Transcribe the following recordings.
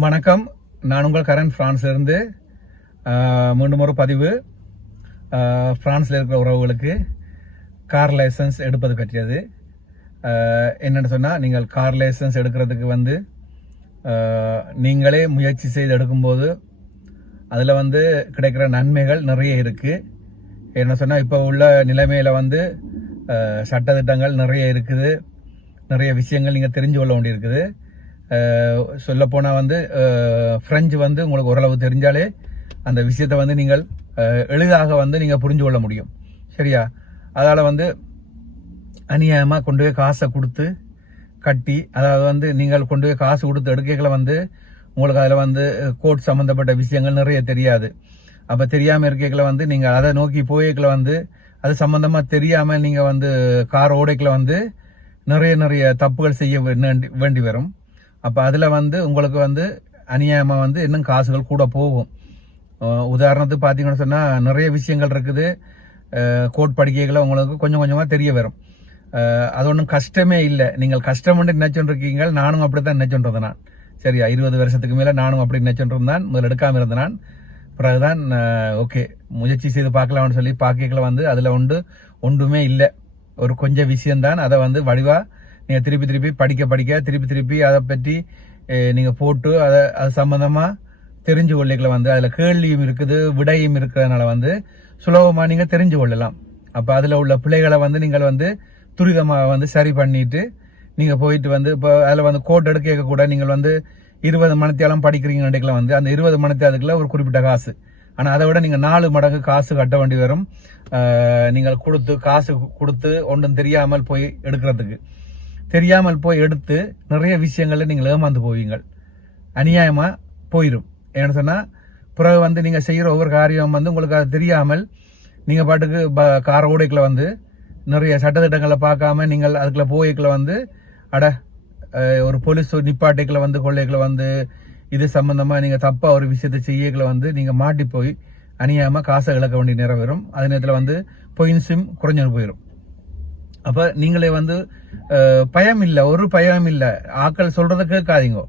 வணக்கம். நான் உங்கள் கரண். ஃப்ரான்ஸ்லேருந்து மீண்டும் ஒரு பதிவு. ஃப்ரான்ஸில் இருக்கிற உறவுகளுக்கு கார் லைசன்ஸ் எடுப்பது பற்றியது. என்னென்னு சொன்னால் நீங்கள் கார் லைசன்ஸ் எடுக்கிறதுக்கு வந்து நீங்களே முயற்சி செய்து எடுக்கும்போது அதில் வந்து கிடைக்கிற நன்மைகள் நிறைய இருக்குது என்ன சொன்னால் இப்போ உள்ள நிலைமையில் வந்து சட்டத்திட்டங்கள் நிறைய இருக்குது. நிறைய விஷயங்கள் நீங்கள் தெரிஞ்சு கொள்ள வேண்டியிருக்குது. சொல்லப்போனால் வந்து ஃப்ரெஞ்சு வந்து உங்களுக்கு ஓரளவு தெரிஞ்சாலே அந்த விஷயத்தை வந்து நீங்கள் எளிதாக வந்து நீங்கள் புரிஞ்சு கொள்ள முடியும். சரியா? அதால் வந்து அநியாயமாக கொண்டு போய் காசை கொடுத்து கட்டி அதாவது வந்து நீங்கள் கொண்டு போய் காசு கொடுத்து எடுக்கைகளை வந்து உங்களுக்கு அதில் வந்து கோர்ட் சம்மந்தப்பட்ட விஷயங்கள் நிறைய தெரியாது. அப்போ தெரியாமல் இருக்கைகளை வந்து நீங்கள் அதை நோக்கி போய்க்கல வந்து அது சம்மந்தமாக தெரியாமல் நீங்கள் வந்து கார் ஓடைக்கில் வந்து நிறைய நிறைய தப்புகள் செய்ய வேண்டி வேண்டி வரும். அப்போ அதில் வந்து உங்களுக்கு வந்து அநியாயமாக வந்து இன்னும் காசுகள் கூட போகும். உதாரணத்துக்கு பார்த்தீங்கன்னு சொன்னால் நிறைய விஷயங்கள் இருக்குது. கோட் படிக்கைகளை உங்களுக்கு கொஞ்சம் கொஞ்சமாக தெரிய வரும். அது ஒன்றும் கஷ்டமே இல்லை. நீங்கள் கஷ்டம்னு நினைச்சுருக்கீங்க நானும் அப்படி தான் நினைச்சொன்றது நான். சரியா இருபது வருஷத்துக்கு மேலே நானும் அப்படி நினைச்சொன்றிருந்தான் முதல்ல எடுக்காமல் இருந்த நான். பிறகுதான் ஓகே முயற்சி செய்து பார்க்கலாம்னு சொல்லி பார்க்கல வந்து அதில் ஒன்று ஒன்றுமே இல்லை. ஒரு கொஞ்சம் விஷயம்தான். அதை வந்து வடிவாக நீங்கள் திருப்பி திருப்பி படிக்க படிக்க திருப்பி திருப்பி அதை பற்றி நீங்கள் போட்டு அதை அது சம்மந்தமாக தெரிஞ்சு கொள்ளிக்கலாம் வந்து அதில் கேள்வியும் இருக்குது விடையும் இருக்கிறதுனால வந்து சுலபமாக நீங்கள் தெரிஞ்சு கொள்ளலாம். அப்போ அதில் உள்ள பிள்ளைகளை வந்து நீங்கள் வந்து துரிதமாக வந்து சரி பண்ணிட்டு நீங்கள் போயிட்டு வந்து இப்போ அதில் வந்து கோட் எடுக்க கூட நீங்கள் வந்து இருபது மணித்தியாலம் படிக்கிறீங்கன்னு வந்து அந்த இருபது மணித்தியாலத்துக்குள்ள ஒரு குறிப்பிட்ட காசு. ஆனால் அதை விட நீங்கள் நாலு மடங்கு காசு கட்ட வேண்டி வரும். நீங்கள் கொடுத்து காசு கொடுத்து ஒன்றும் தெரியாமல் போய் எடுக்கிறதுக்கு. தெரியாமல் போய் எடுத்து நிறைய விஷயங்களில் நீங்கள் ஏமாந்து போவீங்கள். அநியாயமாக போயிடும் ஏன்னு சொன்னால் பிறகு வந்து நீங்கள் செய்கிற ஒவ்வொரு காரியம் வந்து உங்களுக்கு அது தெரியாமல் நீங்கள் பாட்டுக்கு ப கார ஓடைக்குள்ள வந்து நிறைய சட்டத்திட்டங்களை பார்க்காம நீங்கள் அதுக்குள்ளே போய்க்குள்ள வந்து அட ஒரு போலீஸ் நிப்பாட்டைக்குள்ள வந்து கொள்ளைக்குள்ள வந்து இது சம்மந்தமாக நீங்கள் தப்பாக ஒரு விஷயத்தை செய்யக்குள்ள வந்து நீங்கள் மாட்டி போய் அணியாமல் காசை இழக்க வேண்டிய நேரம் வரும் அதே நேரத்தில் வந்து பொயின்ஸும் குறைஞ்சு போயிடும் அப்போ நீங்களே வந்து பயம் இல்லை ஒரு பயம் இல்லை ஆக்கள் சொல்கிறத கேட்காதீங்க.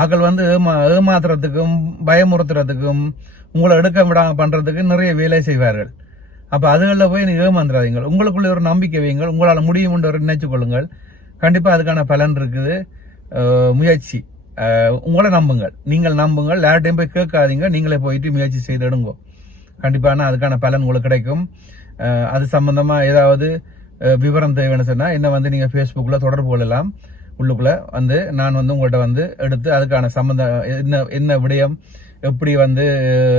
ஆக்கள் வந்து ஏமா ஏமாத்துறதுக்கும் பயமுறுத்துறதுக்கும் உங்களை எடுக்க விடாமல் பண்ணுறதுக்கு நிறைய வேலை செய்வார்கள். அப்போ அதுகளில் போய் நீங்கள் ஏமாந்துடாதீங்க உங்களுக்குள்ள ஒரு நம்பிக்கை வையுங்கள். உங்களால் முடியும்ன்ற ஒரு நினைச்சு கொள்ளுங்கள். கண்டிப்பாக அதுக்கான பலன் இருக்குது. முயற்சி. உங்களை நம்புங்கள். நீங்கள் நம்புங்கள். யார்ட்டையும் போய் கேட்காதீங்க. நீங்களே போயிட்டு முயற்சி செய்து எடுங்கோ. கண்டிப்பான அதுக்கான பலன் உங்களுக்கு கிடைக்கும். அது சம்மந்தமாக ஏதாவது விவரம் தேவைன்னு சொன்னால் என்ன வந்து நீங்கள் ஃபேஸ்புக்கில் தொடர்பு கொள்ளலாம். உள்ளுக்குள்ளே வந்து நான் வந்து உங்கள்கிட்ட வந்து எடுத்து அதுக்கான சம்மந்த என்ன என்ன விடயம் எப்படி வந்து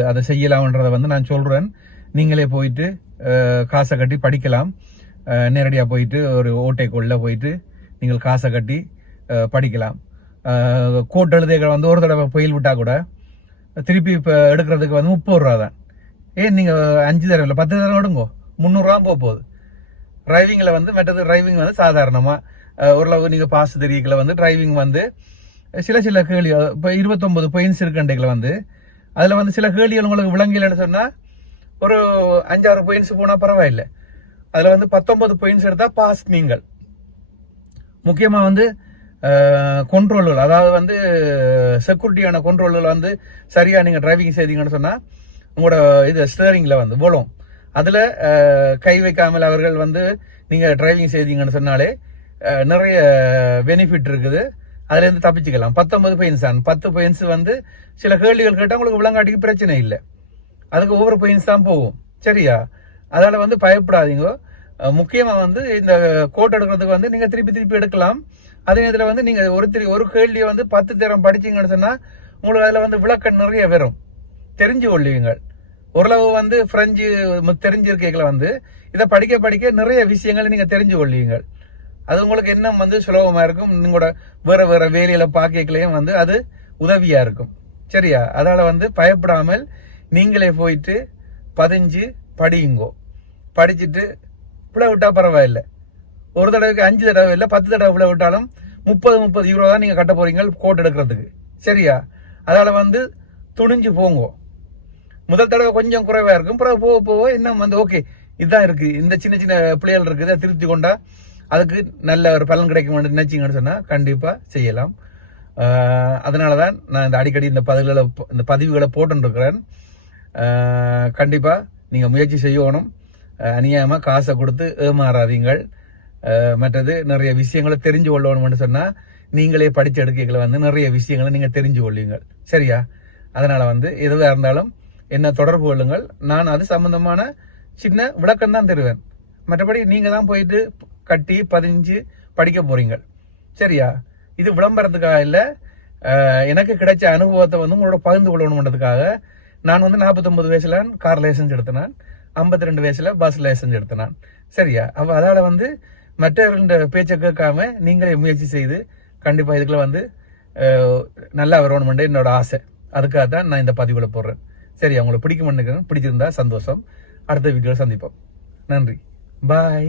அதை செய்யலாம்ன்றதை வந்து நான் சொல்கிறேன் நீங்களே போயிட்டு காசை கட்டி படிக்கலாம். நேரடியாக போயிட்டு ஒரு ஓட்டைக்குள்ள போயிட்டு நீங்கள் காசை கட்டி படிக்கலாம். அஹ், கோட் வந்து ஒரு தடவை புயல் விட்டால் கூட திருப்பி இப்போ எடுக்கிறதுக்கு வந்து முப்பது ரூபா தான் ஏன் நீங்கள் அஞ்சு தடவை இல்லை பத்து தடவை எடுங்கோ. முந்நூறுரூவா போக போகுது. டிரைவிங்கில் வந்து மற்றது டிரைவிங் வந்து சாதாரணமாக ஓரளவு நீங்கள் பாஸ் தெரியக்கல வந்து டிரைவிங் வந்து சில சில கேள்வி இப்போ இருபத்தொம்பது பொயின்ஸ் இருக்கண்டைகள் வந்து. அதில் வந்து சில கேள்விகள் உங்களுக்கு விளங்கலைன்னு சொன்னால் ஒரு அஞ்சாறு பொயின்ஸ் போனால் பரவாயில்லை. அதில் வந்து பத்தொம்பது பொயின்ஸ் எடுத்தால் பாஸ் நீங்கள். முக்கியமாக வந்து கொண்ட்ரோல்கள் அதாவது வந்து செக்யூரிட்டியான கொண்ட்ரோல்கள் வந்து சரியாக நீங்கள் டிரைவிங் செய்தீங்கன்னு சொன்னால் உங்களோட இது ஸ்டேரிங்கில் வந்து போலும் அதில் கை வைக்காமல் அவர்கள் வந்து நீங்கள் டிரைவிங் செய்தீங்கன்னு சொன்னாலே நிறைய பெனிஃபிட் இருக்குது. அதுலேருந்து தப்பிச்சுக்கலாம். பத்தொன்பது பெயின்ஸ் தான். பத்து பெயின்ஸ் வந்து சில கேள்விகள் கேட்டால் உங்களுக்கு விளங்காட்டிக்கு பிரச்சனை இல்லை. அதுக்கு ஒவ்வொரு பெயின்ஸ் தான் போகும். சரியா? அதால் வந்து பயப்படாதீங்க. முக்கியமாக வந்து இந்த கோட் எடுக்கிறதுக்கு வந்து நீங்கள் திருப்பி திருப்பி எடுக்கலாம். அதே நேரத்தில் வந்து நீங்கள் ஒரு திரி ஒரு கேள்வியை வந்து பத்து தரம் படிச்சிங்கன்னு சொன்னால் உங்களுக்கு அதில் வந்து விளக்கம் நிறைய வரும். தெரிஞ்சு கொள்ளுவீங்க ஓரளவு வந்து ஃப்ரெஞ்சு மு- தெரிஞ்சிருக்கீங்கள வந்து. இதை படிக்க படிக்க நிறைய விஷயங்களை நீங்கள் தெரிஞ்சு கொள்வீங்கள். அது உங்களுக்கு இன்னும் வந்து சுலபமாக இருக்கும். நீங்களோட வேற வேற வேலையில் பார்க்கலையும் வந்து அது உதவியாக இருக்கும். சரியா? அதால் வந்து பயப்படாமல் நீங்களே போயிட்டு பதிஞ்சு படியுங்கோ. படிச்சுட்டு பிள்ளை விட்டால் பரவாயில்லை. ஒரு தடவைக்கு அஞ்சு தடவை இல்லை பத்து தடவை பிள்ளை விட்டாலும் முப்பது முப்பது யூரோ தான் நீங்கள் கட்ட போகிறீங்க கோட் எடுக்கிறதுக்கு. சரியா? அதால் வந்து துணிஞ்சு போங்கோ. முதல் தடவை கொஞ்சம் குறைவாக இருக்கும். பிறகு போக போக இன்னும் வந்து ஓகே இதுதான் இருக்குது இந்த சின்ன சின்ன பிள்ளைகள் இருக்குது அதை திருத்தி கொண்டா அதுக்கு நல்ல ஒரு பலன் கிடைக்கும் நினைச்சிங்கன்னு சொன்னால் கண்டிப்பாக செய்யலாம். அதனால தான் நான் இந்த அடிக்கடி இந்த பதிவுகளை இந்த பதிவுகளை போட்டுருக்கிறேன். கண்டிப்பாக நீங்கள் முயற்சி செய்யணும். அநியாயமாக காசை கொடுத்து ஏமாறாதீங்கள். மற்றது நிறைய விஷயங்களை தெரிஞ்சு கொள்ளணும்னு சொன்னால் நீங்களே படித்த எடுக்கைகளை வந்து நிறைய விஷயங்களை நீங்கள் தெரிஞ்சு கொள்ளுங்கள் சரியா? அதனால் வந்து எதுவாக இருந்தாலும் என்ன தொடர்பு கொள்ளுங்கள். நான் அது சம்பந்தமான சின்ன விளக்கம் தான் தருவேன். மற்றபடி நீங்கள் தான் போயிட்டு கட்டி பதிஞ்சு படிக்க போகிறீங்க சரியா? இது விளம்பரத்துக்காக இல்லை. எனக்கு கிடைச்ச அனுபவத்தை வந்து உங்களோட பகிர்ந்து கொள்ளணுன்றதுக்காக நான் வந்து நாற்பத்தொம்பது வயசில் கார் லைசன்ஸ் எடுத்தேன் ஐம்பத்தி ரெண்டு வயசில் பஸ் லைசன்ஸ் எடுத்தேன் சரியா? அப்போ அதால் வந்து மற்றவர்கள பேச்சை கேட்காம நீங்களே முயற்சி செய்து கண்டிப்பாக இதுக்குள்ள வந்து நல்லா வரணும்னு என்னோட ஆசை. அதுக்காக தான் நான் இந்த பதிவில் போடுறேன். சரி அவங்களை பிடிக்கும்னு நினைக்கிறேன். பிடிச்சிருந்தா சந்தோஷம். அடுத்த வீடியோவில் சந்திப்போம். நன்றி. பாய்